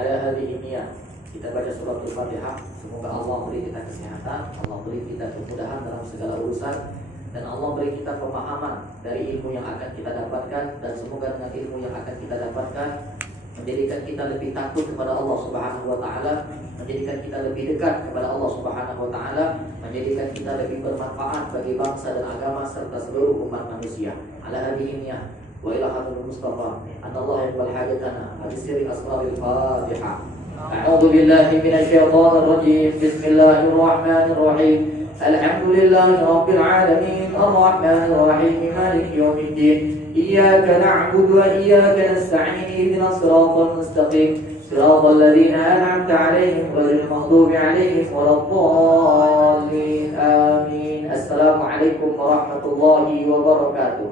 Ala hadhihi niyyah. Kita baca surat Al-Fatihah. Semoga Allah beri kita kesehatan, Allah beri kita kemudahan dalam segala urusan, dan Allah beri kita pemahaman dari ilmu yang akan kita dapatkan. Dan semoga dengan ilmu yang akan kita dapatkan menjadikan kita lebih takut kepada Allah Subhanahu wa taala, menjadikan kita lebih dekat kepada Allah Subhanahu wa taala, menjadikan kita lebih bermanfaat bagi bangsa dan agama serta seluruh umat manusia. Ala hadhihi niyyah wa ila hadratil Mustafa anallahu yaqbal hajatana bi sirri asraril Fatihah. A'udzu billahi minasy syaithanir rajim. Bismillahirrahmanirrahim. Alhamdulillahi rabbil alamin arrahmanir rahim maliki yaumiddin. Iyyaka na'budu wa iyyaka nasta'in ihdinas siratal mustaqim siratal ladzina an'amta 'alaihim ghairil maghdubi 'alaihim waladdallin. Amin. Assalamualaikum warahmatullahi wabarakatuh.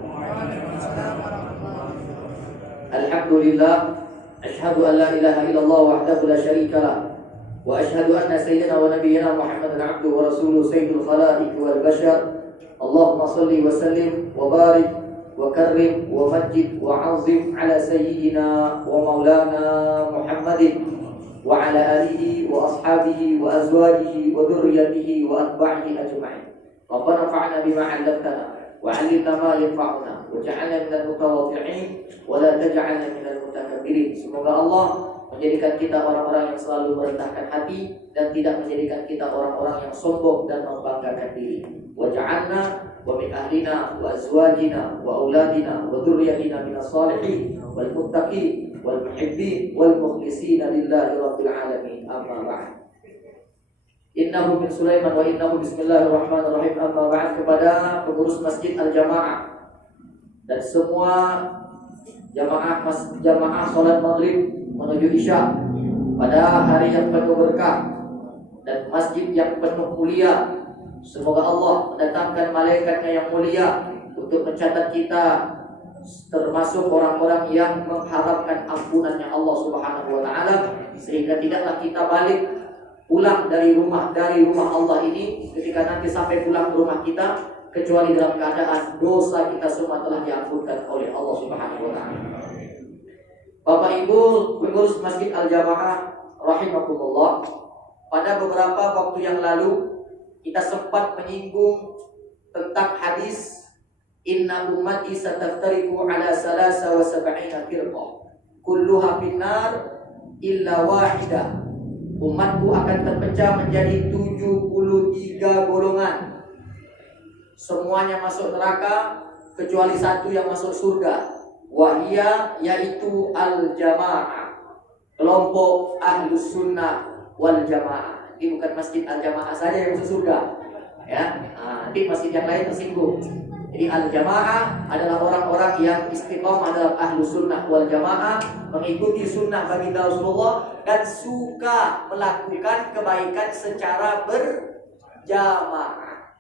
Alhamdulillah, asyhadu an la ilaha illallah wahdahu la syarika lah, wa asyhadu anna sayyidina wa nabiyyana Muhammadan 'abduhu wa rasuluhu sayyidul khalaiqi wal bashar. Allahumma shalli wa sallim wa barik wa karrim wa majid wa 'azim ala sayyidina wa maulana Muhammadin wa ala alihi wa ashabihi wa azwajihi wa dhurriyyatihi wa atba'ihi ajma'in. Rabbana fa'alna bima 'allamtana wa 'allimna ma yanfa'una waj'alna minal mutawadhi'in wa la taj'alna minal mutakabbirin. Semoga Allah menjadikan kita orang-orang yang selalu merendahkan hati dan tidak menjadikan kita orang-orang yang sombong dan membanggakan diri. Waj'alna wa min ahlina wa azwajina wa auladina wa dhurriyyatina minas shalihin wal muttaqin wal muhibbin wal mukhlishina lillahi rabbil alamin. Amma ba'd. Innahu min Sulaiman wa innahu bismillahirrahmanirrahim. Amma ba'd. Kepada pengurus Masjid Al-Jamaah dan semua jamaah salat maghrib menuju isya pada hari yang penuh berkah dan masjid yang penuh mulia, semoga Allah mendatangkan malaikatnya yang mulia untuk mencatat kita termasuk orang-orang yang mengharapkan ampunannya Allah Subhanahu wa taala, sehingga tidaklah kita balik pulang dari rumah Allah ini ketika nanti sampai pulang ke rumah kita kecuali dalam keadaan dosa kita semua telah diampunkan oleh Allah Subhanahu wa taala. Bapak Ibu pengurus Masjid Al-Jamaah rahimakumullah, pada beberapa waktu yang lalu kita sempat menyinggung tentang hadis inna ummati sataftariqu ala salasa wa sab'ina firqah kulluha finnar illa wahidah. Umatku akan terpecah menjadi 73 golongan. Semuanya masuk neraka kecuali satu yang masuk surga. Wahia, yaitu al-jamaah, kelompok ahlus sunnah wal jamaah. Ini bukan masjid al-jamaah saja yang masuk surga, ya. Nanti masjid yang lain tersinggung. Jadi al-jamaah adalah orang-orang yang istiqomah dalam ahlus sunnah wal jamaah, mengikuti sunnah baginda Rasulullah dan suka melakukan kebaikan secara berjamaah.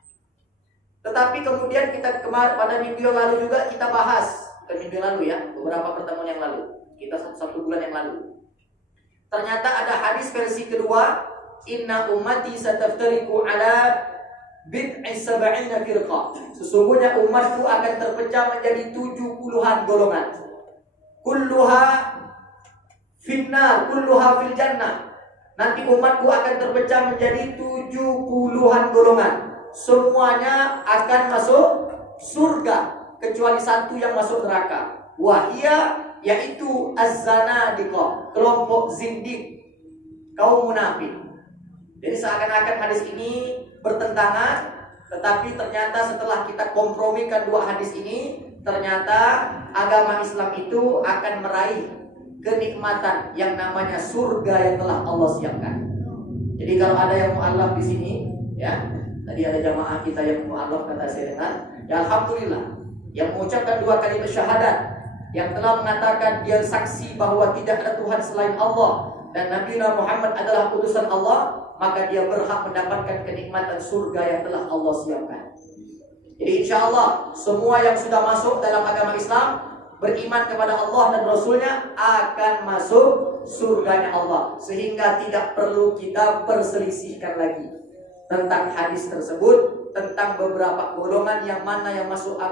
Tetapi kemudian kita pada minggu yang lalu juga kita bahas, minggu yang lalu ya, beberapa pertemuan yang lalu, kita satu bulan yang lalu. Ternyata ada hadis versi kedua, inna ummati sataftariqu ala bid'i sab'ina firqah. Sesungguhnya umatku akan terpecah menjadi 70-an golongan. Kulluha finnar, kulluha fil jannah. Nanti umatku akan terpecah menjadi 70-an golongan. Semuanya akan masuk surga kecuali satu yang masuk neraka. Wahia, yaitu az-zanadiqah, kelompok zindik, kaum munafik. Jadi seakan-akan hadis ini bertentangan, tetapi ternyata setelah kita kompromikan dua hadis ini, ternyata agama Islam itu akan meraih kenikmatan yang namanya surga yang telah Allah siapkan. Jadi kalau ada yang mu'allaf di sini, ya, tadi ada jamaah kita yang mu'allaf kata saya dengar, ya alhamdulillah, yang mengucapkan dua kalimat syahadat, yang telah mengatakan dia saksi bahwa tidak ada Tuhan selain Allah dan Nabi Muhammad adalah utusan Allah, maka dia berhak mendapatkan kenikmatan surga yang telah Allah siapkan. Jadi insya Allah semua yang sudah masuk dalam agama Islam, beriman kepada Allah dan Rasulnya, akan masuk surganya Allah. Sehingga tidak perlu kita perselisihkan lagi tentang hadis tersebut, tentang beberapa golongan yang mana yang masuk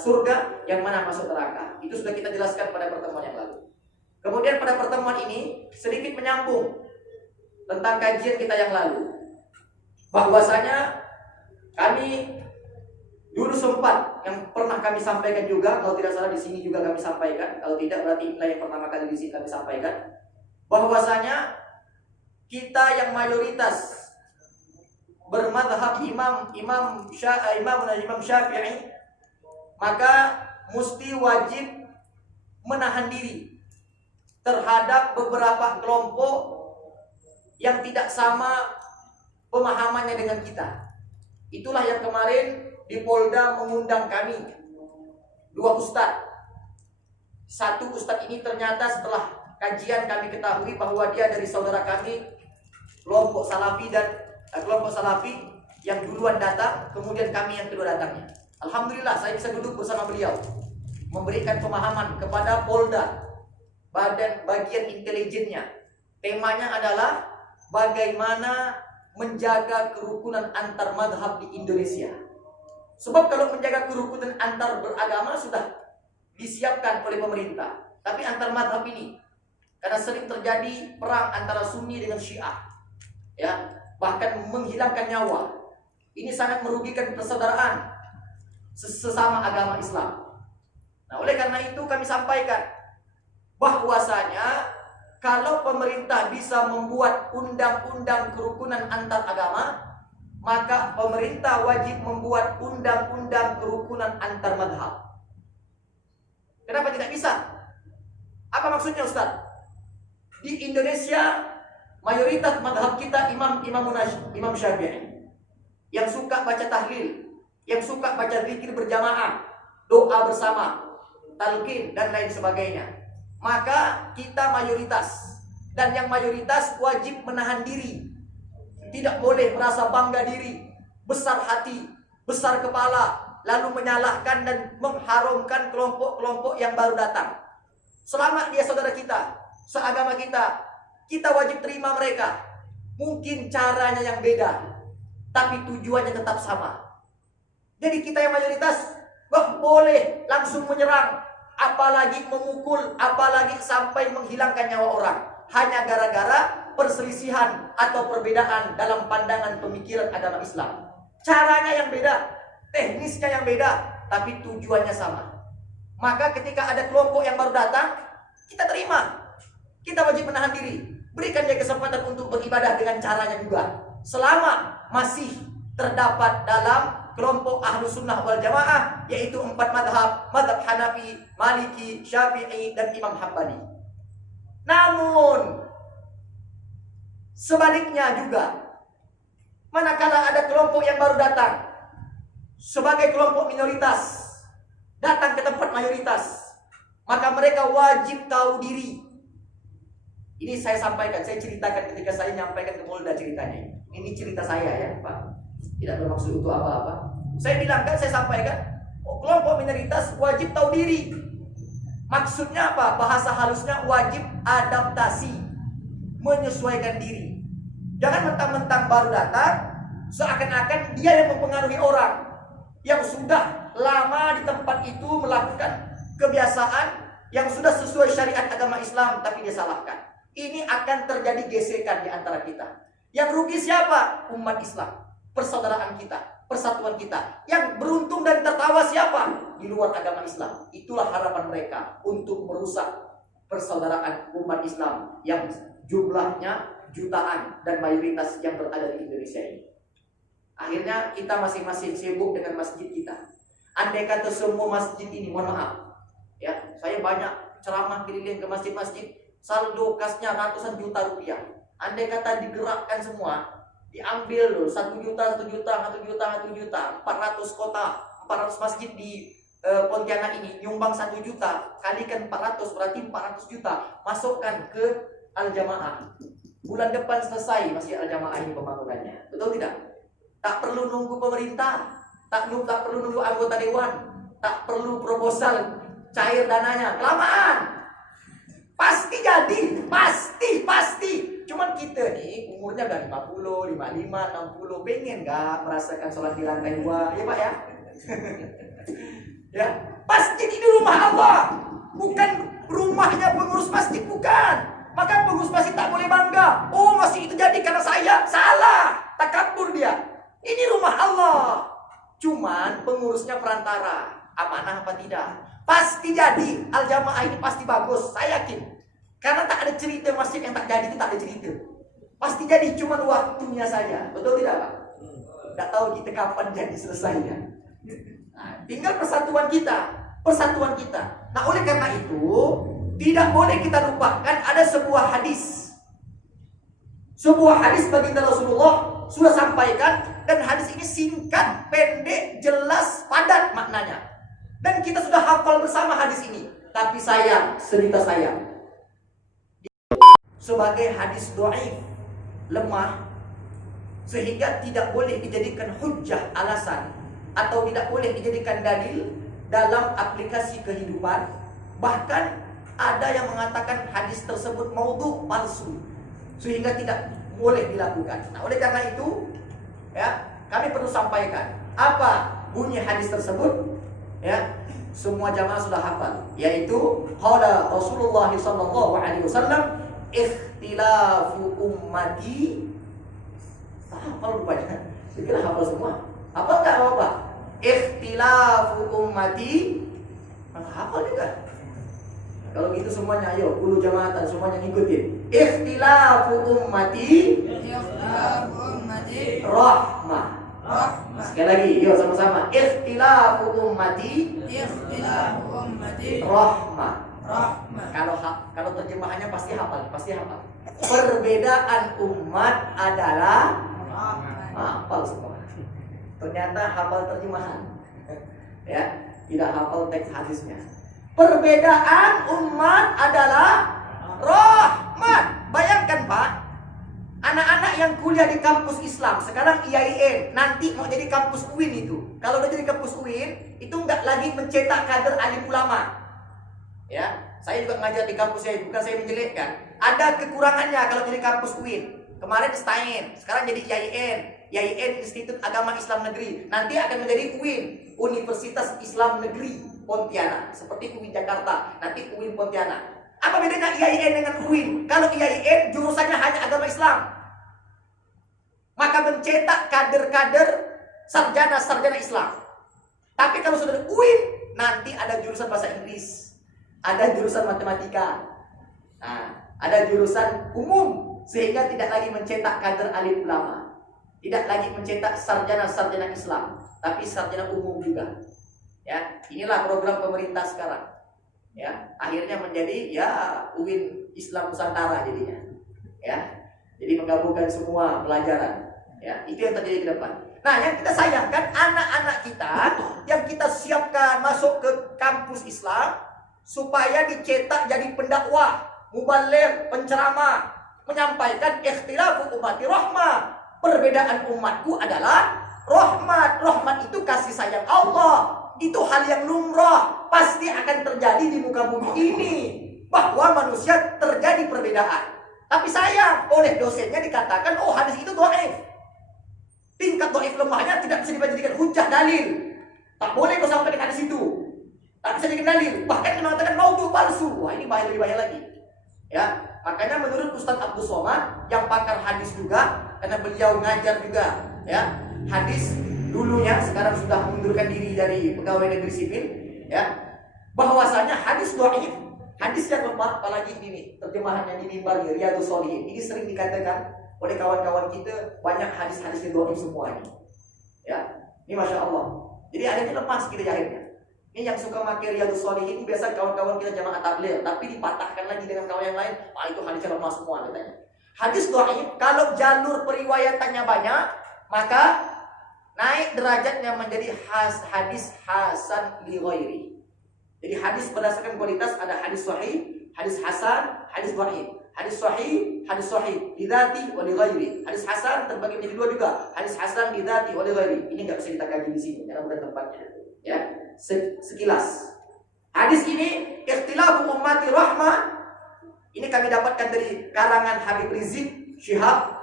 surga, yang mana masuk neraka. Itu sudah kita jelaskan pada pertemuan yang lalu. Kemudian pada pertemuan ini sedikit menyambung tentang kajian kita yang lalu, bahwasanya kami dulu sempat yang pernah kami sampaikan juga, kalau tidak salah di sini juga kami sampaikan, kalau tidak berarti inilah yang pertama kali di sini kami sampaikan, bahwasanya kita yang mayoritas bermadhab Imam Syafi'i, maka mesti wajib menahan diri terhadap beberapa kelompok yang tidak sama pemahamannya dengan kita. Itulah yang kemarin di Polda mengundang kami 2 ustadz. Satu ustadz ini ternyata setelah kajian kami ketahui bahwa dia dari saudara kami kelompok Salafi yang duluan datang, kemudian kami yang kedua datangnya. Alhamdulillah saya bisa duduk bersama beliau memberikan pemahaman kepada Polda, bagian intelijennya. Temanya adalah bagaimana menjaga kerukunan antar madhab di Indonesia. Sebab kalau menjaga kerukunan antar beragama sudah disiapkan oleh pemerintah, tapi antar madhab ini, karena sering terjadi perang antara Sunni dengan Syiah, ya, bahkan menghilangkan nyawa. Ini sangat merugikan persaudaraan sesama agama Islam. Nah, oleh karena itu kami sampaikan bahwasanya kalau pemerintah bisa membuat undang-undang kerukunan antar agama, maka pemerintah wajib membuat undang-undang kerukunan antar madhab. Kenapa tidak bisa? Apa maksudnya, Ustaz? Di Indonesia mayoritas madhab kita Imam Syafi'i, yang suka baca tahlil, yang suka baca zikir berjamaah, doa bersama, talqin dan lain sebagainya. Maka kita mayoritas, dan yang mayoritas wajib menahan diri. Tidak boleh merasa bangga diri, besar hati, besar kepala, lalu menyalahkan dan mengharumkan kelompok-kelompok yang baru datang. Selama dia saudara kita, seagama kita, kita wajib terima mereka. Mungkin caranya yang beda, tapi tujuannya tetap sama. Jadi kita yang mayoritas gak boleh langsung menyerang, apalagi memukul, apalagi sampai menghilangkan nyawa orang, hanya gara-gara perselisihan atau perbedaan dalam pandangan pemikiran agama Islam. Caranya yang beda, teknisnya yang beda, tapi tujuannya sama. Maka ketika ada kelompok yang baru datang, kita terima. Kita wajib menahan diri, berikan dia kesempatan untuk beribadah dengan caranya juga, selama masih terdapat dalam kelompok ahlu sunnah wal jamaah, yaitu 4 madhab Hanafi, Maliki, Syafi'i, dan Imam Hambali. Namun sebaliknya juga, manakala ada kelompok yang baru datang sebagai kelompok minoritas, datang ke tempat mayoritas, maka mereka wajib tahu diri. Ini saya sampaikan, saya ceritakan ketika saya nyampaikan ke Polda ceritanya. Ini cerita saya ya, Pak. Tidak bermaksud untuk apa-apa. Saya bilang kan, saya sampaikan, kelompok minoritas wajib tahu diri. Maksudnya apa? Bahasa halusnya wajib adaptasi, menyesuaikan diri. Jangan mentang-mentang baru datang, seakan-akan dia yang mempengaruhi orang yang sudah lama di tempat itu melakukan kebiasaan yang sudah sesuai syariat agama Islam, tapi dia salahkan. Ini akan terjadi gesekan di antara kita. Yang rugi siapa? Umat Islam, persaudaraan kita, persatuan kita. Yang beruntung dan tertawa siapa? Di luar agama Islam. Itulah harapan mereka untuk merusak persaudaraan umat Islam yang jumlahnya jutaan dan mayoritas yang berada di Indonesia ini. Akhirnya kita masing-masing sibuk dengan masjid kita. Andai kata semua masjid ini, mohon maaf ya, saya banyak ceramah keliling ke masjid-masjid, saldo kasnya ratusan juta rupiah. Andai kata digerakkan semua, diambil loh 1 juta, 1 juta, 1 juta, 1 juta, 400 kota, 400 masjid di Pontianak ini nyumbang 1 juta, kalikan 400 berarti 400 juta, masukkan ke Al-Jamaah. Bulan depan selesai masih Al-Jamaah ini pembangunannya. Betul tidak? Tak perlu nunggu pemerintah, tak perlu nunggu anggota dewan, tak perlu proposal cair dananya, kelamaan. Pasti jadi, pasti. Cuman kita nih umurnya udah 50, 55, 60, pengen gak merasakan sholat di lantai 2, ya Pak ya? Ya, masjid ini rumah Allah. bukan rumahnya pengurus masjid, bukan. Maka pengurus masjid tak boleh bangga. Oh, masjid itu jadi karena saya. Salah. Takabur dia. Ini rumah Allah. Cuman pengurusnya perantara. Amanah apa tidak? Pasti jadi. Al-Jamaah ini pasti bagus. Saya yakin. Karena tak ada cerita masjid yang tak jadi itu, tak ada cerita. Pasti jadi, cuman waktunya saja. Betul tidak, Pak? Tak tahu kita kapan jadi selesainya. Nah, tinggal persatuan kita. Persatuan kita. Nah, oleh karena itu tidak boleh kita lupakan ada sebuah hadis. Sebuah hadis baginda Rasulullah sudah sampaikan, dan hadis ini singkat, pendek, jelas, padat maknanya. Dan kita sudah hafal bersama hadis ini. Tapi sayang, cerita sayang, sebagai hadis dhaif, lemah, sehingga tidak boleh dijadikan hujjah, alasan, atau tidak boleh dijadikan dalil dalam aplikasi kehidupan. Bahkan ada yang mengatakan hadis tersebut maudhu, palsu, sehingga tidak boleh dilakukan. Nah, oleh karena itu, ya, kami perlu sampaikan apa bunyi hadis tersebut. Ya, semua jamaah sudah hafal, yaitu qala Rasulullah sallallahu alaihi wasallam, ikhtilafu ummati. Hafal rupanya. Dikira hafal semua. Hafal enggak apa-apa? Ikhtilafu ummati. Mana hafal juga? Kalau gitu semuanya ayo, ulu jamaatan semuanya ngikutin. Ikhtilafu ummati. Ikhtilafu ummati Rahmah. rahmah. Sekali lagi, yuk sama-sama. Ikhtilafu ummati. Ikhtilafu ummati Rahmah. rahmah. Kalau terjemahannya pasti hafal, pasti hafal. Perbedaan umat adalah Rahmah. hafal semua. Ternyata hafal terjemahan. Ya, tidak hafal teks hadisnya. Perbedaan umat adalah rahmat. Bayangkan, Pak, anak-anak yang kuliah di kampus Islam, sekarang IAIN, nanti mau jadi kampus UIN itu. Kalau udah jadi kampus UIN, itu nggak lagi mencetak kader alim ulama. Ya, saya juga ngajar di kampus saya, bukan saya menjelekkan. Ada kekurangannya kalau jadi kampus UIN. Kemarin STAIN, sekarang jadi IAIN. IAIN Institut Agama Islam Negeri. Nanti akan menjadi UIN, Universitas Islam Negeri Pontianak. Seperti UIN Jakarta, nanti UIN Pontianak. Apa bedanya IAIN dengan UIN? Kalau IAIN jurusannya hanya agama Islam, maka mencetak kader-kader sarjana-sarjana Islam. Tapi kalau sudah UIN, nanti ada jurusan bahasa Inggris, ada jurusan matematika, nah, ada jurusan umum, sehingga tidak lagi mencetak kader alim ulama, tidak lagi mencetak sarjana-sarjana Islam, tapi sarjana umum juga. Ya, inilah program pemerintah sekarang. Ya, akhirnya menjadi ya UIN Islam Nusantara jadinya. Ya, jadi menggabungkan semua pelajaran. Ya, itu yang terjadi ke depan. Nah, yang kita sayangkan anak-anak kita yang kita siapkan masuk ke kampus Islam supaya dicetak jadi pendakwah, mubaligh, penceramah, menyampaikan ikhtilafu ummati rahmah. Perbedaan umatku adalah rahmat. Rahmat itu kasih sayang Allah. Itu hal yang lumrah, pasti akan terjadi di muka bumi ini, bahwa manusia terjadi perbedaan. Tapi sayang, oleh dosennya dikatakan, oh hadis itu dhaif. Tingkat dhaif lemahnya tidak bisa dijadikan hujjah dalil. Tak boleh kau sampaikan hadis itu, tak bisa dijadikan dalil. Bahkan mengatakan maudhu, palsu. Wah, ini bahaya, lebih bahaya lagi. Ya, makanya menurut Ustaz Abdul Somad yang pakar hadis juga, karena beliau ngajar juga, ya, hadis dulunya, sekarang sudah mengundurkan diri dari pegawai negeri sipil, ya, bahwasanya hadis dhaif, hadis yang lemah, apalagi ini terjemahannya di mimbar Riyadhus Shalihin, ini sering dikatakan oleh kawan-kawan kita, banyak hadis-hadis yang dhaif semua ini. Ya, ini Masya Allah. Jadi akhirnya lepas kita akhirnya. Ini yang suka pakai Riyadhus Shalihin ini biasa kawan-kawan kita jamaah tabligh, tapi dipatahkan lagi dengan kawan yang lain, wah itu hadisnya lemah semua katanya. Hadis dhaif kalau jalur periwayatannya banyak, maka naik derajatnya menjadi hadis hasan li ghairi. Jadi hadis berdasarkan kualitas ada hadis sahih, hadis hasan, hadis dhaif. Hadis sahih li dzati wa li ghairi. Hadis hasan terbagi menjadi dua juga, hadis hasan li dzati wa li ghairi. Ini enggak bisa kita kaji di sini karena bukan tempatnya. Ya, sekilas. Hadis ini ikhtilafu ummati rahmah. Ini kami dapatkan dari karangan Habib Rizik Syihab,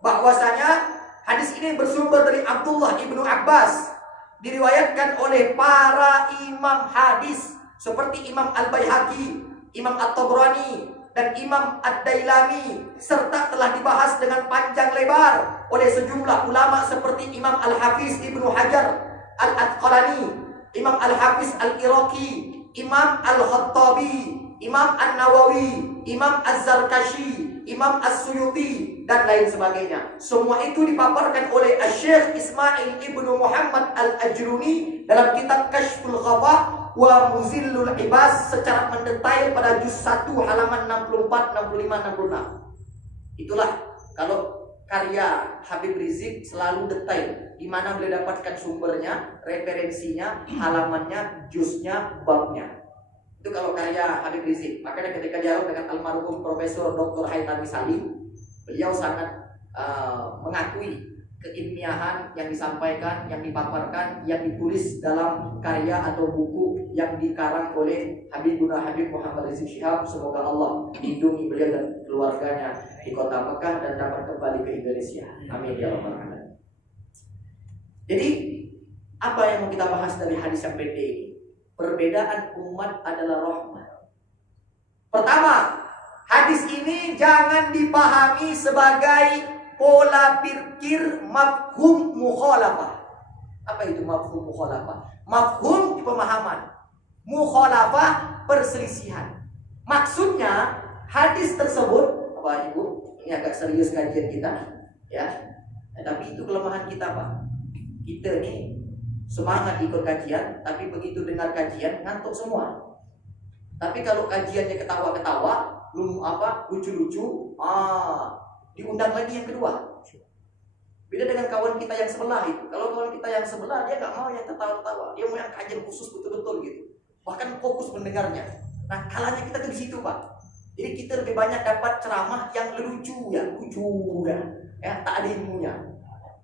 bahwasanya hadis ini bersumber dari Abdullah ibnu Abbas, diriwayatkan oleh para imam hadis seperti Imam Al-Baihaqi, Imam At-Tabrani, dan Imam Ad-Dailami, serta telah dibahas dengan panjang lebar oleh sejumlah ulama seperti Imam Al-Hafiz Ibnu Hajar Al-Asqalani, Imam Al-Hafiz Al-Iraqi, Imam Al-Khattabi, Imam An-Nawawi, Imam Az-Zarkashi, Imam As-Suyuti, dan lain sebagainya. Semua itu dipaparkan oleh Syekh Ismail Ibnu Muhammad Al-Ajruni dalam kitab Kashful Khafa wa Muzillul Ibas secara mendetail pada juz 1 halaman 64, 65, 66. Itulah kalau karya Habib Rizik selalu detail, di mana boleh dapatkan sumbernya, referensinya, halamannya, juznya, babnya. Itu kalau karya Habib Rizik. Makanya ketika dialog dengan almarhum Profesor Dr. Haitami Salim, beliau sangat mengakui keilmiahan yang disampaikan, yang dipaparkan, yang ditulis dalam karya atau buku yang dikarang oleh Habibuna Habib Muhammad Rizik Syihab. Semoga Allah lindungi beliau dan keluarganya di kota Mekah dan dapat kembali ke Indonesia. Amin ya rabbal alamin. Jadi apa yang mau kita bahas dari hadis yang pendek ini? Perbedaan umat adalah rahmat. Pertama, hadis ini jangan dipahami sebagai pola pikir mafhum mukhalafah. Apa itu mafhum mukhalafah? Mafhum pemahaman, mukhalafah perselisihan. Maksudnya hadis tersebut, Bapak Ibu, ini agak serius kajian kita, ya. Tapi itu kelemahan kita, Pak. Kita nih semangat ikut kajian, tapi begitu dengar kajian ngantuk semua. Tapi kalau kajiannya ketawa-ketawa, lucu-lucu, diundang lagi yang kedua. Beda dengan kawan kita yang sebelah itu. Kalau kawan kita yang sebelah, dia nggak mau yang tertawa-tawa, dia mau yang kajian khusus betul-betul gitu. Bahkan fokus mendengarnya. Nah, kalanya kita tuh di situ, Pak. Jadi kita lebih banyak dapat ceramah yang lucu ya, tak ada ilmunya.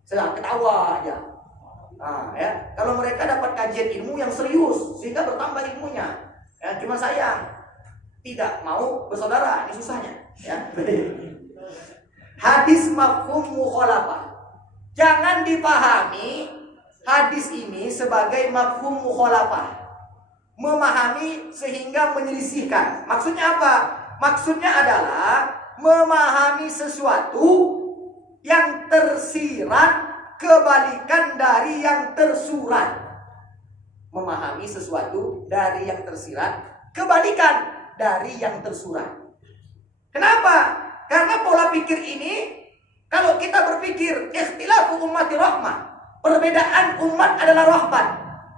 Sedang ketawa aja. Nah, ya, kalau mereka dapat kajian ilmu yang serius sehingga bertambah ilmunya. Ya, cuma sayang tidak mau bersaudara, ini susahnya, ya. Hadis mafhum mukhalafah. Jangan dipahami hadis ini sebagai mafhum mukhalafah. Memahami sehingga menyelisihkan. Maksudnya apa? Maksudnya adalah memahami sesuatu yang tersirat kebalikan dari yang tersurat. Memahami sesuatu dari yang tersirat, kebalikan dari yang tersurat. Kenapa? Karena pola pikir ini, kalau kita berpikir ikhtilafu ummati rahmah, perbedaan umat adalah rahmat,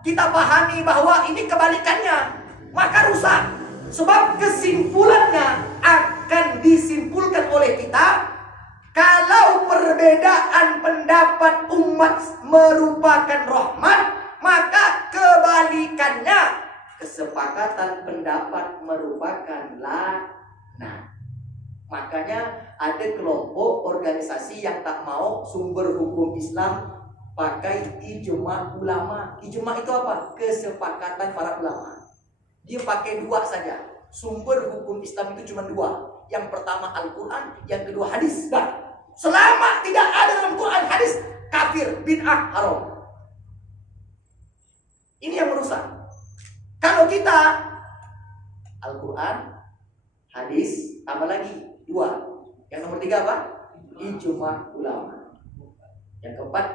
kita pahami bahwa ini kebalikannya, maka rusak. Sebab kesimpulannya akan disimpulkan oleh kita, kalau perbedaan pendapat umat merupakan rahmat, maka kebalikannya kesepakatan pendapat merupakan laknat. Makanya ada kelompok organisasi yang tak mau sumber hukum Islam pakai ijma ulama. Ijma itu apa? Kesepakatan para ulama. Dia pakai dua saja. Sumber hukum Islam itu cuma dua. Yang pertama Al-Quran, yang kedua hadis. Nah, selama tidak ada dalam Quran hadis, kafir, bid'ah, haram. Ini yang merusak. Kalau kita Al-Quran, hadis, tambah lagi dua. Yang nomor tiga apa? Ijma ulama. Yang keempat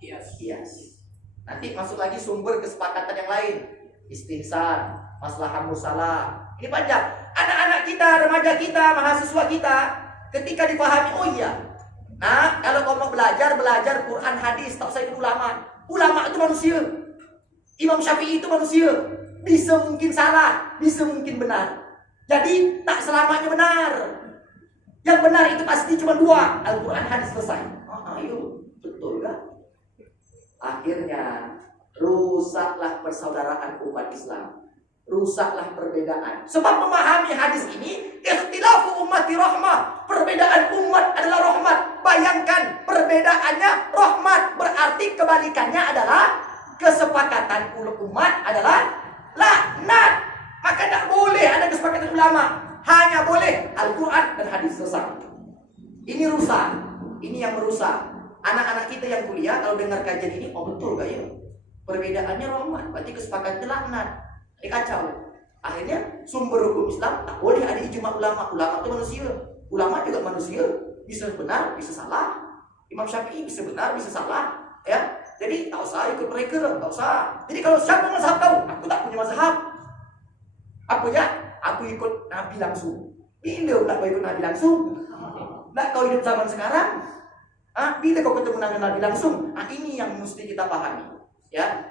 qiyas. Nanti masuk lagi sumber kesepakatan yang lain. Istihsan, maslahah mursalah. Ini panjang. Anak-anak kita, remaja kita, mahasiswa kita, ketika dipahami, oh iya. Nah, kalau kau mau belajar Quran, hadis, tak usah ikut ulama. Ulama itu manusia. Imam Syafi'i itu manusia. Bisa mungkin salah, bisa mungkin benar. Jadi tak selamanya benar. Yang benar itu pasti cuma dua, Al-Quran, hadis, selesai. Ayo, betul kan? Akhirnya rusaklah persaudaraan umat Islam. Rusaklah perbedaan. Sebab memahami hadis ini, ikhtilafu ummati rahmah, perbedaan umat adalah rahmat. Bayangkan perbedaannya rahmat, berarti kebalikannya adalah kesepakatan umat adalah laknat. Maka tidak boleh ada kesepakatan ulama, hanya boleh Al-Quran dan hadis, selesai. Ini rusak. Ini yang merusak. Anak-anak kita yang kuliah kalau dengar kajian ini, oh betul gak ya? Perbedaannya rahmat, berarti kesepakatan laknat. Ini kacau. Akhirnya sumber hukum Islam tak boleh ada ijma ulama. Ulama itu manusia. Ulama juga manusia. Bisa benar, bisa salah. Imam Syafi'i bisa benar, bisa salah. Ya, jadi tak usah ikut mereka, tak usah. Jadi kalau siapa mazhab kau, aku tak punya mazhab. Apa ya? Aku ikut Nabi langsung. Bila nak kau ikut Nabi langsung? Nak kau hidup zaman sekarang? Bila kau ketemu dengan Nabi langsung? Ini yang mesti kita pahami. Ya,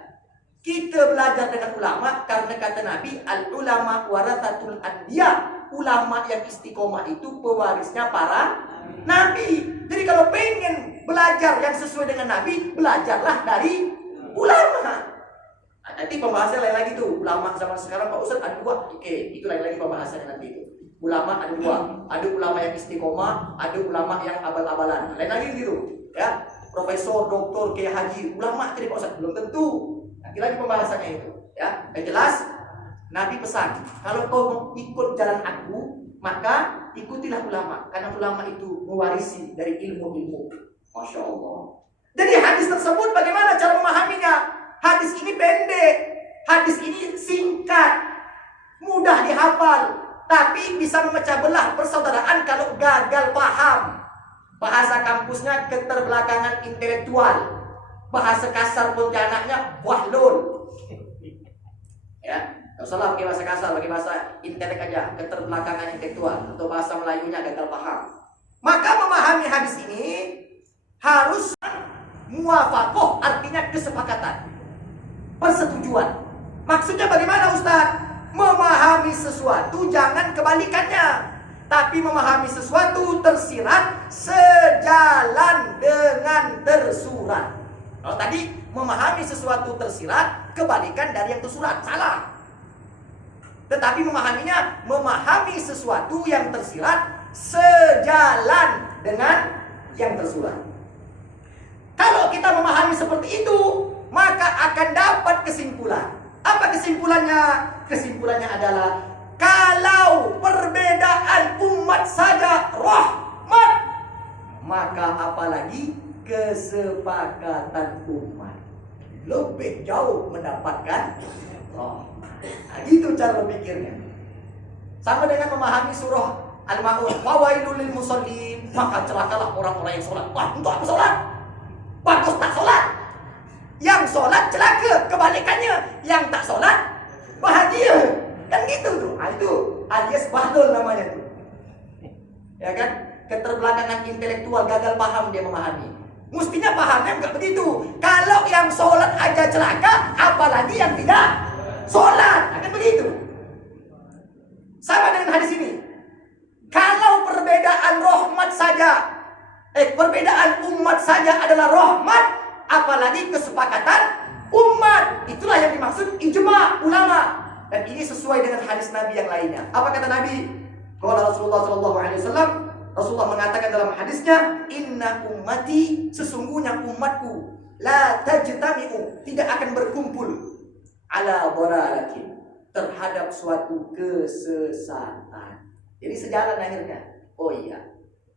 kita belajar dengan ulama karena kata Nabi, al ulama warathatul anbiya. Ulama yang istiqomah itu pewarisnya para Nabi. Jadi kalau pengen belajar yang sesuai dengan Nabi, belajarlah dari ulama. Nanti pembahasan lain lagi tuh. Ulama zaman sekarang Pak Ustadz ada dua. Oke, itu lain lagi pembahasannya nanti itu. Ulama ada dua. Ada ulama yang istiqomah, ada ulama yang abal-abalan. Lain lagi gitu. Ya, profesor, doktor, kiai haji, ulama tadi Pak Ustadz belum tentu. Nanti lagi pembahasannya itu. Ya, yang jelas Nabi pesan, kalau kau mau ikut jalan aku, maka ikutilah ulama. Karena ulama itu mewarisi dari ilmu-ilmu. Masya Allah. Jadi hadis tersebut bagaimana cara memahaminya? Hadis ini pendek. Hadis ini singkat. Mudah dihafal. Tapi bisa memecah belah persaudaraan kalau gagal paham. Bahasa kampusnya keterbelakangan intelektual. Bahasa kasar Pontianaknya wahlul. Ya. Gak usah lah pakai bahasa kasar, pakai bahasa intelek aja, keterbelakangan intelektual, atau bahasa Melayunya gagal paham. Maka memahami hadis ini harus muwafaqah, artinya kesepakatan, persetujuan. Maksudnya bagaimana Ustaz? Memahami sesuatu jangan kebalikannya, tapi memahami sesuatu tersirat sejalan dengan tersurat. Kalau tadi memahami sesuatu tersirat, kebalikan dari yang tersurat, salah. Tetapi memahaminya, memahami sesuatu yang tersirat sejalan dengan yang tersurat. Kalau kita memahami seperti itu, maka akan dapat kesimpulan. Apa kesimpulannya? Kesimpulannya adalah kalau perbedaan umat saja rahmat, maka apalagi kesepakatan umat lebih jauh mendapatkan rahmat. Nah, gitu cara berpikirnya. Sama dengan memahami surah Al-Ma'un, fawailul lil musallin, maka celakalah orang-orang yang sholat. Wah, untuk apa sholat? Bagus tak sholat. Yang sholat celaka, kebalikannya yang tak sholat bahagia. Kan gitu tuh. Itu alias bahlul namanya tuh. Ya kan? Keterbelakangan intelektual, gagal paham dia memahami. Mestinya pahamnya enggak begitu. Kalau yang sholat aja celaka, apalagi yang tidak sholat, akan begitu. Sama dengan hadis ini. Kalau perbedaan rahmat saja, perbedaan umat saja adalah rahmat, apalagi kesepakatan umat. Itulah yang dimaksud ijma ulama. Dan ini sesuai dengan hadis Nabi yang lainnya. Apa kata Nabi? Kalau Rasulullah SAW, Rasulullah mengatakan dalam hadisnya, inna ummati, sesungguhnya umatku, la tajtami'u, tidak akan berkumpul ala dhalalatin, terhadap suatu kesesatan. Jadi sejalan akhirnya. Oh iya,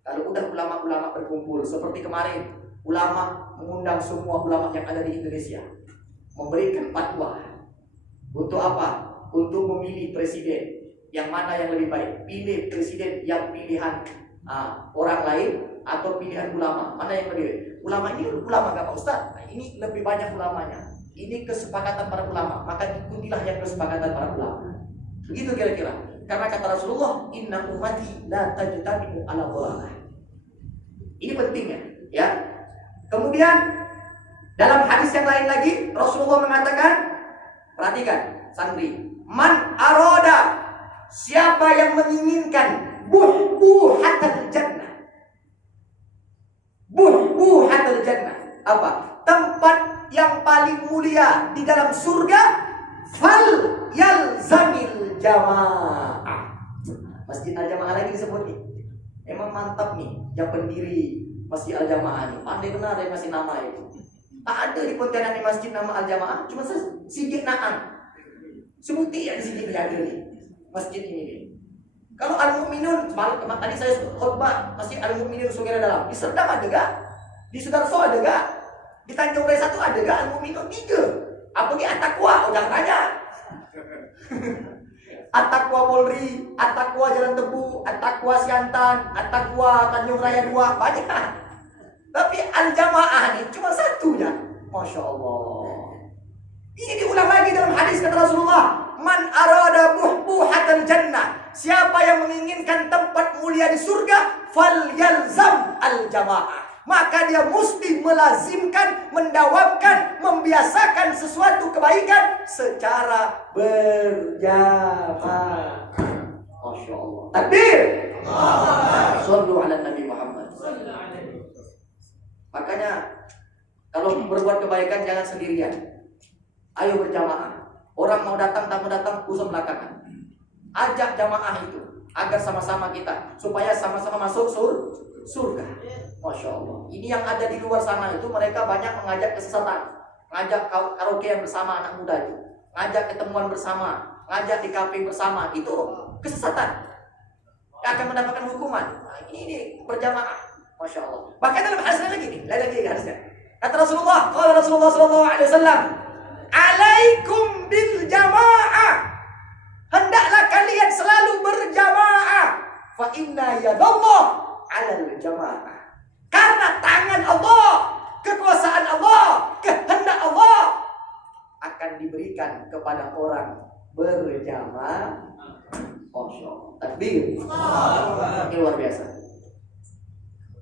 kalau udah ulama-ulama berkumpul seperti kemarin, ulama mengundang semua ulama yang ada di Indonesia, memberikan fatwa. Untuk apa? Untuk memilih presiden. Yang mana yang lebih baik? Pilih presiden yang pilihan orang lain atau pilihan ulama? Mana yang lebih baik? Ulama ini ulama gak Pak Ustaz? Nah, ini lebih banyak ulamanya. Ini kesepakatan para ulama, maka ikutilah yang kesepakatan para ulama. Begitu kira-kira. Karena kata Rasulullah, inna ummati la tajtami'u ala dhalalah. Ini pentingnya, ya. Kemudian dalam hadis yang lain lagi, Rasulullah mengatakan, perhatikan, santri, man aroda, siapa yang menginginkan buhbuhatal jannah. Buhbuhatal jannah. Apa? Tempat yang paling mulia di dalam surga, fal yalzamil jamaah. Masjid Al-Jamaah lagi disebut nih. Emang mantap nih yang pendiri Masjid Al-Jamaah nih. Pandai benar ya masih nama itu. Tak ada di Pontianak di masjid nama Al-Jamaah, cuma Sigit Naam. Sebuti ya di sini ada nih masjid ini nih. Kalau Al-Mu'minun, semalam tadi saya khutbah Masjid Al-Mu'minun Sungai Dalam. Di Serdam ada gak? Di Sudarso ada gak? Di Tanjung Raya 1 ada gak Al-Mu'minun 3? Apa di At-Taqwa? Oh jangan tanya. At-Taqwa Polri, At-Taqwa Jalan Tebu, At-Taqwa Siantan, At-Taqwa Tanjung Raya 2, banyak. Tapi Al-Jamaah ini cuma satunya. Masya Allah. Ini diulang lagi dalam hadis kata Rasulullah, man arada buhbuhatal jannah, siapa yang menginginkan tempat mulia di surga, falyalzam al-jamaah, maka dia mesti melazimkan, mendawamkan, membiasakan sesuatu kebaikan secara berjamaah. Masya Allah. Takbir. Sallu ala Nabi Muhammad. Makanya kalau berbuat kebaikan jangan sendirian. Ayo berjamaah. Orang mau datang, tamu datang, usah belakangan. Ajak jamaah itu agar sama-sama kita, supaya sama-sama masuk surga. Masya Allah. Ini yang ada di luar sana itu mereka banyak mengajak kesesatan, ngajak karaokean bersama anak muda itu, ngajak ketemuan bersama, ngajak di kafe bersama, itu kesesatan. Akan mendapatkan hukuman. Nah, ini berjamaah. Masya Allah. Bahkan dalam hadisnya lagi nih, lagi hadisnya. Kata Rasulullah, kalau Rasulullah SAW, alaikum bil jamaah. Hendaklah kalian selalu berjamaah. Fa inna yadallah 'alal jamaah. Karena tangan Allah, kekuasaan Allah, kehendak Allah akan diberikan kepada orang berjamaah. Masya Allah. Takbir. Ini luar biasa.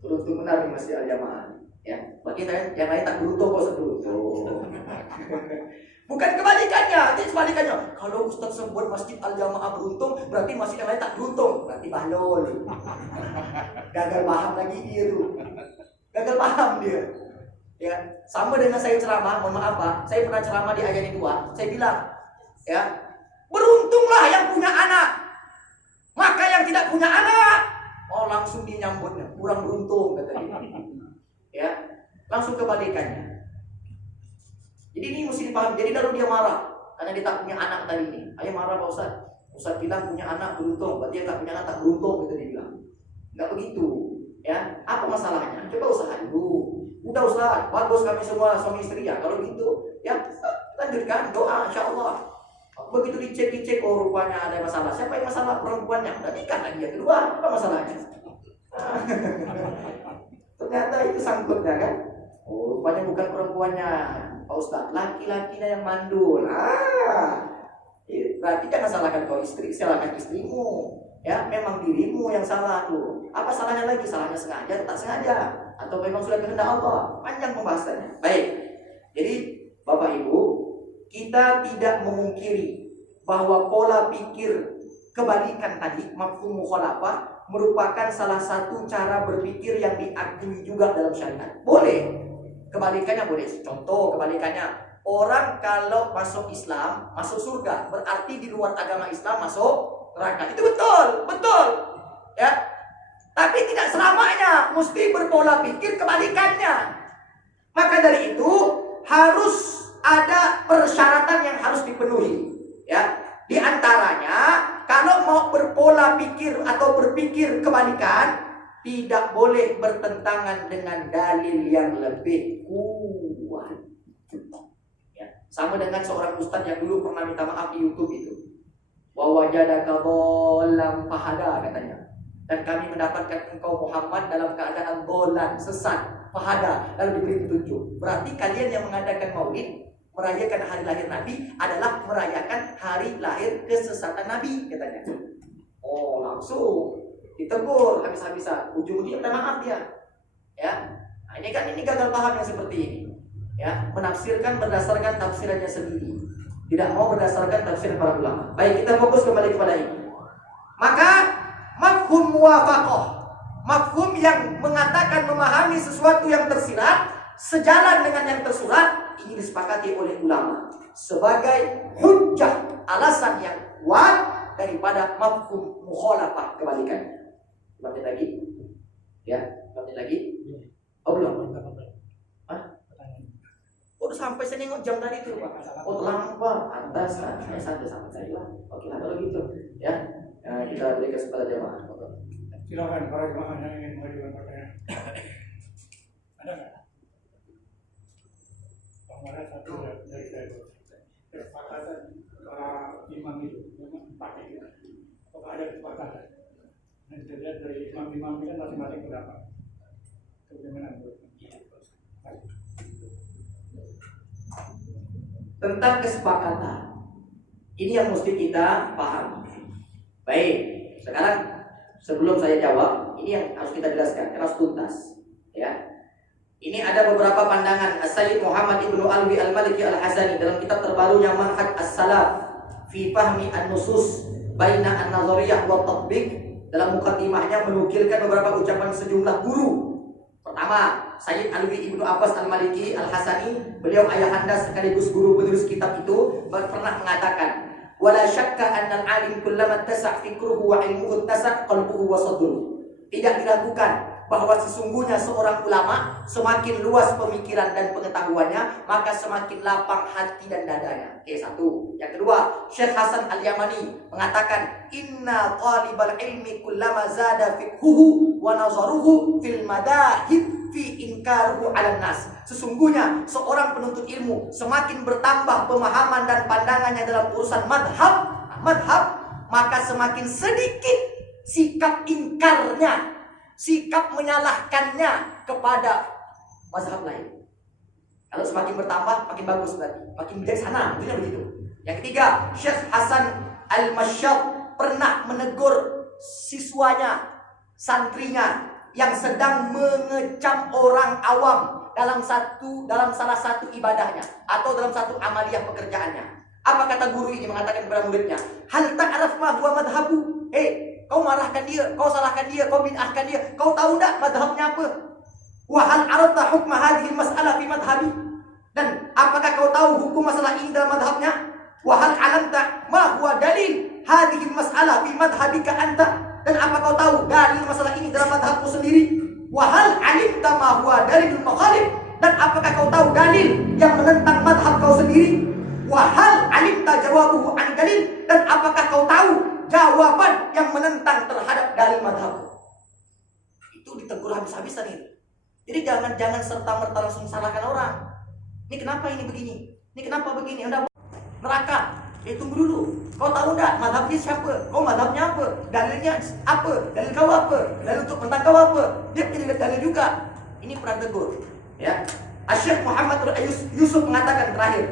Beruntung benar nih masjid al-jamaah. Ya, bagi yang lain tak beruntung kok seberuntung. Bukan kebalikannya, jadi sebalikannya. Kalau Ustaz sebut masjid al-jamaah beruntung, berarti masjid yang lain tak beruntung. Berarti bahlol. Gagal paham lagi dia tuh. Gagal paham dia. Ya, sama dengan saya ceramah, mohon maaf Pak, saya pernah ceramah di Ayani 2. Saya bilang, ya, beruntunglah yang punya anak. Maka yang tidak punya anak, oh langsung dinyambutnya, kurang beruntung kata dia. Ya, langsung kebalikannya. Jadi ini mesti dipahami. Jadi lalu dia marah karena dia tak punya anak tadi ini. Ayah marah Pak Ustaz. Ustaz bilang punya anak beruntung, berarti dia tak punya anak tak beruntung, gitu dia bilang. Enggak begitu. Ya, apa masalahnya? Coba usaha dulu. Udah Ustaz, bagus kami semua suami istri ya. Kalau gitu, ya lanjutkan doa insyaallah. Begitu dicek, oh rupanya ada masalah. Siapa yang masalah? Perempuannya. Udah nikah lagi ya kedua, apa masalahnya? Ternyata itu sangkutnya kan. Oh, rupanya bukan perempuannya, Pak Ustaz, laki-lakinya yang mandul. Berarti jangan salahkan kau istri, salahkan istrimu. Ya, memang dirimu yang salah tuh. Apa salahnya lagi? Salahnya sengaja, tak sengaja, atau memang sudah kehendak Allah. Panjang pembahasannya. Baik. Jadi, Bapak Ibu, kita tidak memungkiri bahwa pola pikir kebalikan tadi, mafhum mukhalafah, merupakan salah satu cara berpikir yang diakui juga dalam syariat. Boleh. Kebalikannya boleh. Contoh kebalikannya, orang kalau masuk Islam masuk surga, berarti di luar agama Islam masuk neraka. Itu betul. Ya. Tapi tidak selamanya mesti berpola pikir kebalikannya. Maka dari itu harus ada persyaratan yang harus dipenuhi. Ya. Di antaranya, kalau mau berpola pikir atau berpikir kebalikan, tidak boleh bertentangan dengan dalil yang lebih kuat. Ya, sama dengan seorang ustaz yang dulu pernah minta maaf di YouTube itu. Wa wajadaka dhallan fahada katanya. Dan kami mendapatkan engkau Muhammad dalam keadaan dhallan, sesat, fahada, lalu diberi petunjuk. Berarti kalian yang mengadakan maulid, merayakan hari lahir Nabi adalah merayakan hari lahir kesesatan Nabi katanya. Oh, langsung ditegur habis-habisan, ujung-ujungnya minta maaf dia. Ya, nah, ini gagal paham yang seperti ini. Ya, menafsirkan berdasarkan tafsirannya sendiri, tidak mau berdasarkan tafsir para ulama. Baik, kita fokus kembali kepada ini. Maka mafhum muwafaqah, mafhum yang mengatakan memahami sesuatu yang tersirat sejalan dengan yang tersurat, ini disepakati oleh ulama sebagai hujjah, alasan yang kuat daripada mafhum mukhalafah kebalikannya. Lanjut lagi, ya, lanjut lagi. Oh belum? Hah? Oh sampai saya nengok jam tadi itu Pak. Oh terlambat, atas, saya santai sama saya. Oke lah kalau gitu, ya. Kita berikan kepada jemaah. Silakan para jemaah yang ingin mengajukan pertanyaan. Ada nggak? Bang Mara satu dari saya. Kesepakatan imam itu, empat itu. Apakah ada kesepakatan? Dan kita lihat dari imam-imam itu masing-masing pendapat. Bagaimana menurut tentang kesepakatan? Ini yang mesti kita pahami. Baik, sekarang sebelum saya jawab, ini yang harus kita jelaskan, harus tuntas. Ya, ini ada beberapa pandangan As-Sayyid Muhammad Ibnu Alwi Al-Maliki Al-Hasani dalam kitab terbarunya Manhaj As-Salaf fi Fahmi An-Nusus Baina An-Nazariyah wa Tatbiq. Dalam mukadimahnya menukilkan beberapa ucapan sejumlah guru. Pertama, Sayyid Alwi Ibnu Abbas Al-Maliki Al-Hasani, beliau ayahanda sekaligus guru penulis kitab itu, pernah mengatakan, wala syakka annal alim kullama tasa' fikruhu wa ilmuhu tasa' qalbuhu wa sadruhu. Tidak diragukan bahwa sesungguhnya seorang ulama semakin luas pemikiran dan pengetahuannya, maka semakin lapang hati dan dadanya. Oke, satu. Yang kedua, Syekh Hasan Al-Yamani mengatakan, inna talibal ilmi kullama zada fikhuhu wa nazaruhu fil madahib fi inkaruhu 'alan nas. Sesungguhnya seorang penuntut ilmu semakin bertambah pemahaman dan pandangannya dalam urusan madhab, maka semakin sedikit sikap ingkarnya, sikap menyalahkannya kepada mazhab lain. Kalau semakin bertambah, makin bagus berarti, makin bijaksana, tentunya begitu. Yang ketiga, Syekh Hasan Al-Masyad pernah menegur siswanya, santrinya yang sedang mengecam orang awam dalam salah satu ibadahnya atau dalam satu amaliyah pekerjaannya. Apa kata guru ini mengatakan kepada muridnya? Hal ta'raf ma huwa madhabu? Kau marahkan dia, kau salahkan dia, kau bid'ahkan dia. Kau tahu tak madhabnya apa? Wa hal arafta hukma hadhihi mas'alah fi madhabi? Dan apakah kau tahu hukum masalah ini dalam madhabnya? Wa hal alamta ma huwa dalil hadhihi mas'alah fi madhabika anta? Dan apa kau tahu dalil masalah ini dalam madhabmu sendiri? Wa hal alimta ma huwa dalilul mukhalif? Dan apakah kau tahu dalil yang menentang madhab kau sendiri? Wa hal alimta jawabuhu an dalil? Dan apakah kau tahu jawaban yang menentang terhadap dalil madhab? Itu ditegur habis-habisan ini. Jadi jangan serta-merta langsung salahkan orang. Ini kenapa ini begini? Ini kenapa begini? Udah neraka. Tunggu dulu. Kau tahu enggak madhabnya siapa? Kau madhabnya apa? Dalilnya apa? Dalil kau apa? Dalil untuk tentang kau apa? Dia tidak dalil juga. Ini pernah tegur. Ya. Syekh Muhammad Yusuf mengatakan terakhir,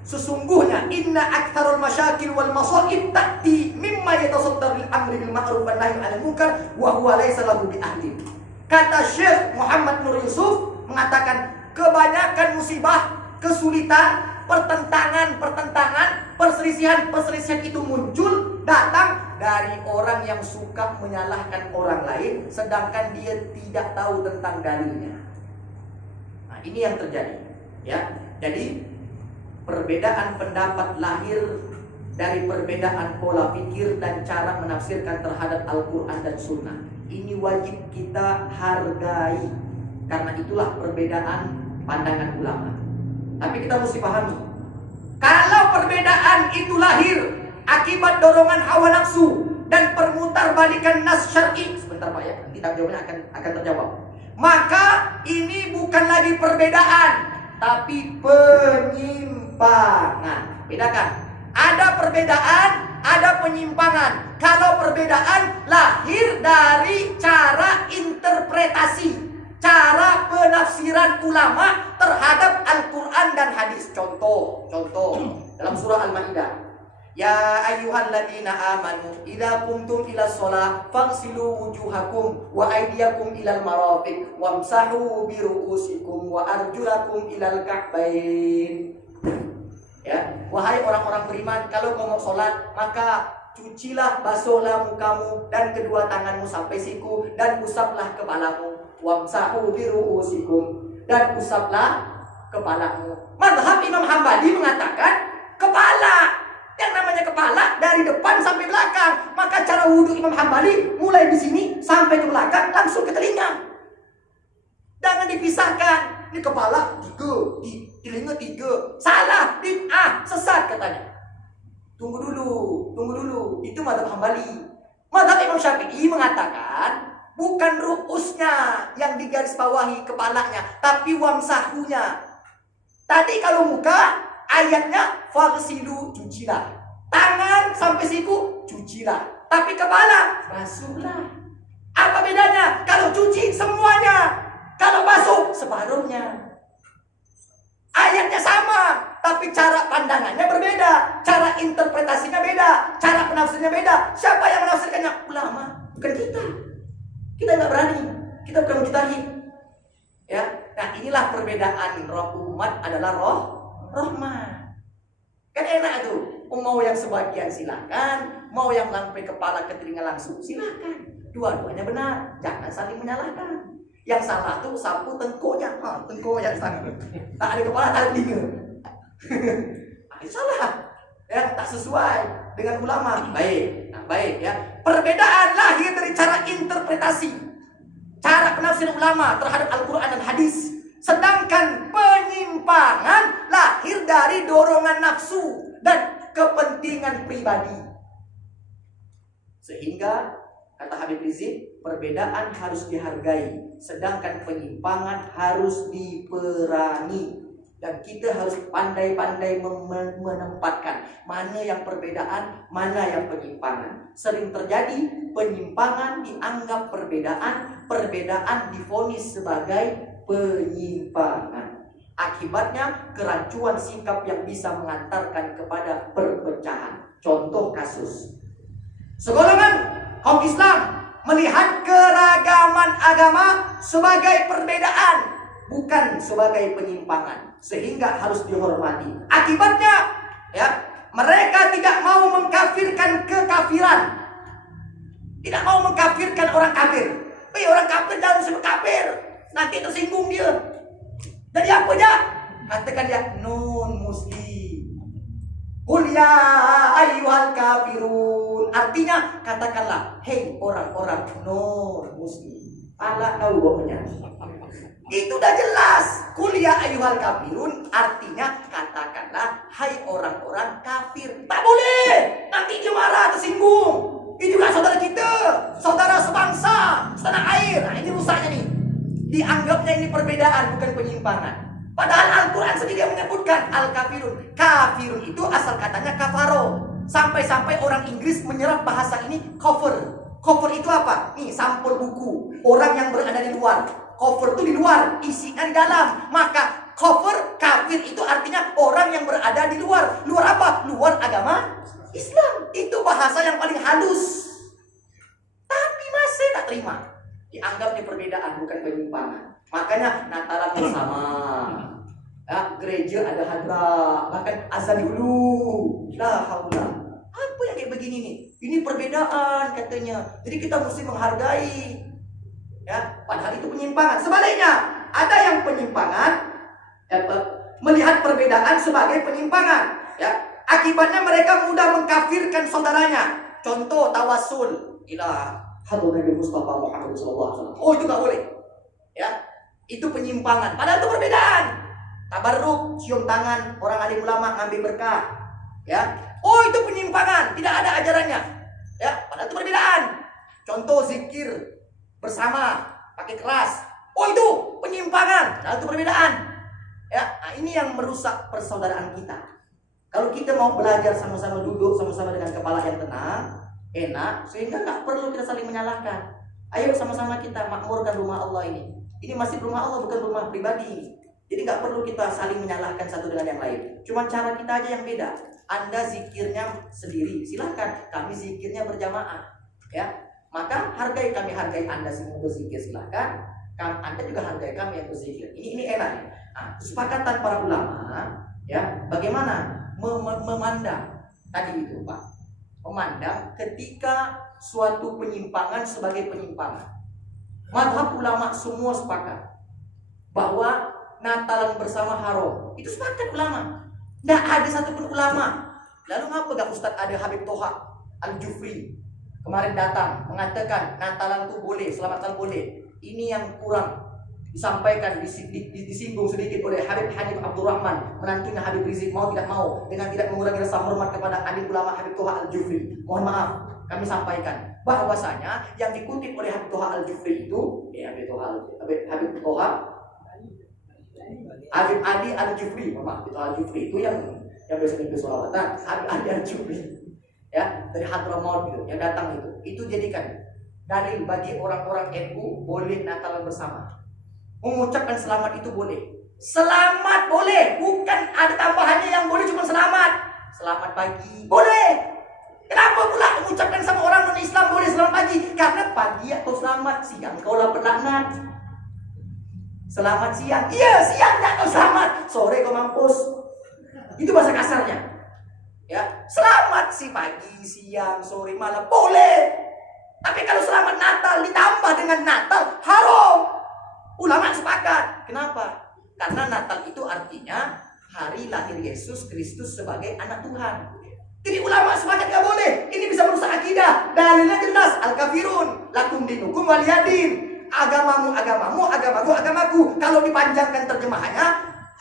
sesungguhnya inna aktsarul masyakil wal masaib ta'ti mimma yatasaddar lil amri bil ma'ruf wan nahyi 'anil munkar wa huwa laysa lahu bi ahli. Kata Syekh Muhammad Nur Yusuf mengatakan, kebanyakan musibah, kesulitan, pertentangan, perselisihan itu muncul datang dari orang yang suka menyalahkan orang lain sedangkan dia tidak tahu tentang dalilnya. Nah, ini yang terjadi, ya. Jadi perbedaan pendapat lahir dari perbedaan pola pikir dan cara menafsirkan terhadap Al-Quran dan Sunnah. Ini wajib kita hargai, karena itulah perbedaan pandangan ulama. Tapi kita mesti pahami, kalau perbedaan itu lahir akibat dorongan hawa nafsu dan permutarbalikan nas syar'i, sebentar Pak ya, nanti jawabannya akan terjawab. Maka ini bukan lagi perbedaan, tapi penyimpangan. Bedakan. Ada perbedaan, ada penyimpangan. Kalau perbedaan lahir dari cara interpretasi, cara penafsiran ulama terhadap Al-Quran dan hadis. Contoh dalam surah Al-Maidah. Ya ayyuhalladzina amanu idza qumtum ilas shalah faghsilu wujuhakum wa aydiyakum ilal marafiq wamsahu bi ru'usikum wa arjulakum ilal ka'bain. Ya, wahai orang-orang beriman, kalau kau mau sholat, maka cucilah, basuhlah mukamu dan kedua tanganmu sampai siku, dan usaplah kepalamu. Wamsahu bi ru'usikum, dan usaplah kepalamu. Mazhab Imam Hambali mengatakan kepala. Yang namanya kepala dari depan sampai belakang. Maka cara wudhu Imam Hambali mulai di sini sampai ke belakang langsung ke telinga. Jangan dipisahkan. Ini kepala 3, telinga 3. Salah, bid'ah, sesat katanya. Tunggu dulu. Itu mazhab Hambali. Mazhab Imam Syafi'i mengatakan bukan ru'usnya yang digarisbawahi kepalanya, tapi wamsahunya. Tadi kalau muka ayatnya faghsilu, cucilah. Tangan tangan sampai siku, cucilah. Tapi kepala, basuhlah. Apa bedanya? Kalau cuci semuanya, kalau basuh separuhnya. Ayatnya sama, tapi cara pandangannya berbeda, cara interpretasinya beda, cara penafsirnya beda. Siapa yang menafsirkannya? Ulama, bukan kita. Kita nggak berani, kita bukan mujtahid. Ya, nah inilah perbedaan. Roh umat adalah rahmah. Kan enak tuh. Mau yang sebagian silakan, mau yang sampai kepala ke telinga langsung silakan. Dua-duanya benar, jangan saling menyalahkan. Yang salah tuh sapu tengkonya, tengkonya sana. Tak ada kepala, tak ada telinga. Itu salah, ya tak sesuai dengan ulama. Baik ya. Perbedaan lahir dari cara interpretasi, cara penafsiran ulama terhadap Al-Quran dan hadis. Sedangkan penyimpangan lahir dari dorongan nafsu dan kepentingan pribadi. Sehingga kata Habib Rizik, perbedaan harus dihargai, sedangkan penyimpangan harus diperangi. Dan kita harus pandai-pandai menempatkan mana yang perbedaan, mana yang penyimpangan. Sering terjadi penyimpangan dianggap perbedaan, perbedaan divonis sebagai penyimpangan. Akibatnya kerancuan sikap yang bisa mengantarkan kepada perpecahan. Contoh kasus, segolongan kaum Islam melihat keragaman agama sebagai perbedaan, bukan sebagai penyimpangan, sehingga harus dihormati. Akibatnya, ya, mereka tidak mau mengkafirkan kekafiran, tidak mau mengkafirkan orang kafir. Orang kafir jangan disebut kafir, nanti tersinggung dia. Jadi apa dia? Katakan dia non muslim. Qul ya ayyuhal kafirun. Artinya katakanlah, hei orang-orang non muslim. Allah tahu pokoknya. Itu udah jelas. Qul ya ayyuhal kafirun artinya katakanlah, hai orang-orang kafir. Tak boleh. Nanti dia marah, tersinggung. Ini juga saudara kita, saudara sebangsa, setanah air. Nah, ini rusaknya nih. Dianggapnya ini perbedaan, bukan penyimpangan. Padahal Al-Quran sendiri menyebutkan al-kafirun. Kafirun itu asal katanya kafaro. Sampai-sampai orang Inggris menyerap bahasa ini cover. Cover itu apa? Nih sampul buku. Orang yang berada di luar. Cover itu di luar, isinya di dalam. Maka cover kafir itu artinya orang yang berada di luar. Luar apa? Luar agama Islam. Itu bahasa yang paling halus. Tapi masih tak terima. Dianggap di perbedaan, bukan penyimpangan. Makanya Natalan bersama, ya, gereja ada hadra, bahkan azan dulu. La haula. Apa yang kayak begini nih? Ini perbedaan katanya. Jadi kita mesti menghargai. Ya, padahal itu penyimpangan. Sebaliknya, ada yang penyimpangan, melihat perbedaan sebagai penyimpangan. Ya, akibatnya mereka mudah mengkafirkan saudaranya. Contoh tawasul ila hadratin Nabi Mustafa Muhammad SAW. Oh, itu nggak boleh. Ya, itu penyimpangan. Padahal itu perbedaan. Tabarruk, cium tangan orang alim ulama ngambil berkah. Ya, oh itu penyimpangan. Tidak ada ajarannya. Ya, padahal itu perbedaan. Contoh zikir bersama pakai keras. Oh itu penyimpangan. Padahal itu perbedaan. Ya, nah ini yang merusak persaudaraan kita. Kalau kita mau belajar sama-sama duduk, sama-sama dengan kepala yang tenang, enak, sehingga nggak perlu kita saling menyalahkan. Ayo sama-sama kita makmurkan rumah Allah ini. Ini masih rumah Allah, bukan rumah pribadi. Jadi nggak perlu kita saling menyalahkan satu dengan yang lain. Cuma cara kita aja yang beda. Anda zikirnya sendiri, silakan. Kami zikirnya berjamaah. Ya, maka hargai kami, hargai Anda semua berzikir, silakan. Anda juga hargai kami yang berzikir. Ini enak. Nah, kesepakatan para ulama, ya, bagaimana memandang tadi itu, Pak. Memandang ketika suatu penyimpangan sebagai penyimpangan. Mazhab ulama semua sepakat bahwa Natalan bersama haram. Itu sepakat ulama. Tidak ada satupun ulama. Lalu ngapa gak Ustadz ada Habib Toha Al-Jufri kemarin datang mengatakan Natalan itu boleh, selamat Natal boleh. Ini yang kurang disampaikan, disinggung sedikit oleh Habib Hanif Abdurrahman, menantunya Habib Rizik, mau tidak mau, dengan tidak mengurangi rasa hormat kepada alim ulama Habib Toha Al-Jufri. Mohon maaf, kami sampaikan bahwasanya yang dikutip oleh Habib Toha Al-Jufri itu, Habib Adi Al-Jufri, Habib Toha Al-Jufri itu yang biasa sholawatan, Habib Adi Al-Jufri. ya, dari Hadramaut gitu, yang datang itu jadikan dalil bagi orang-orang NU boleh Natalan bersama. Mengucapkan selamat itu boleh. Selamat boleh, bukan ada tambahannya yang boleh cuma selamat. Selamat pagi boleh. Kenapa pula mengucapkan sama orang non-Islam boleh selamat pagi? Karena pagi atau selamat siang kaulah penaknat. Selamat siang, iya siang tak kau selamat. Sore kau mampus. Itu bahasa kasarnya. Ya, selamat si pagi, siang, sore, malam boleh. Tapi kalau selamat Natal ditambah dengan Natal haram. Ulama sepakat. Kenapa? Karena Natal itu artinya hari lahir Yesus Kristus sebagai anak Tuhan. Jadi ulama sepakat gak boleh. Ini bisa merusak akidah. Dalilnya jelas. Al-kafirun lakum dinukum waliyadin. Agamamu agamamu, agamaku agamaku. Kalau dipanjangkan terjemahannya,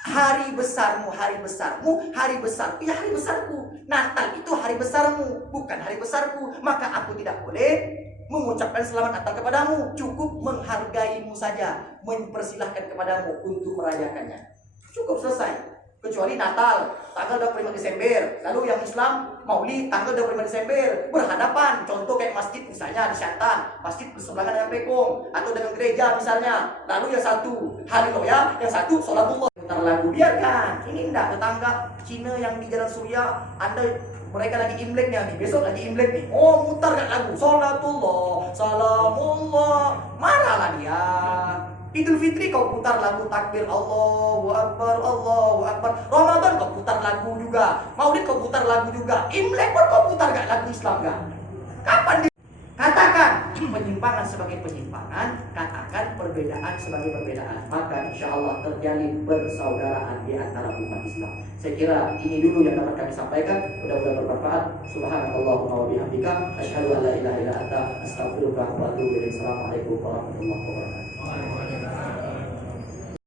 hari besarmu, hari besarmu, hari besarku, ya hari besarku. Natal itu hari besarmu, bukan hari besarku. Maka aku tidak boleh mengucapkan selamat Natal kepadamu. Cukup menghargaimu saja, mempersilahkan kepadamu untuk merayakannya. Cukup selesai. Kecuali Natal tanggal 25 Desember, lalu yang Islam Maulid tanggal 25 Desember berhadapan, contoh kayak masjid misalnya di Syantan, masjid bersebelahan dengan Pekong atau dengan gereja misalnya. Lalu yang satu Haleluya, yang satu Sholatullah. Putar lagu biarkan. Ini enggak tetangga Cina yang di Jalan Surya, Anda mereka lagi Imleknya nih, besok lagi Imlek nih. Oh, mutar gak lagu Sholatullah, Salamullah, marahlah dia. Idul Fitri kau putar lagu takbir Allahu Akbar, Allahu Akbar. Ramadan kau putar lagu juga. Maulid kau putar lagu juga. Imlek pun kau putar gak lagu Islam gak? Kapan katakan penyimpangan sebagai penyimpangan, katakan perbedaan sebagai perbedaan. Maka insya Allah terjalin persaudaraan di antara umat Islam. Saya kira ini dulu yang dapat kami sampaikan. Mudah-mudahan bermanfaat. Subhanallahumma wa bihamdika asyhadu an la ilaha illa anta astaghfiruka wa atubu ilaik. Assalamualaikum warahmatullahi wabarakatuh.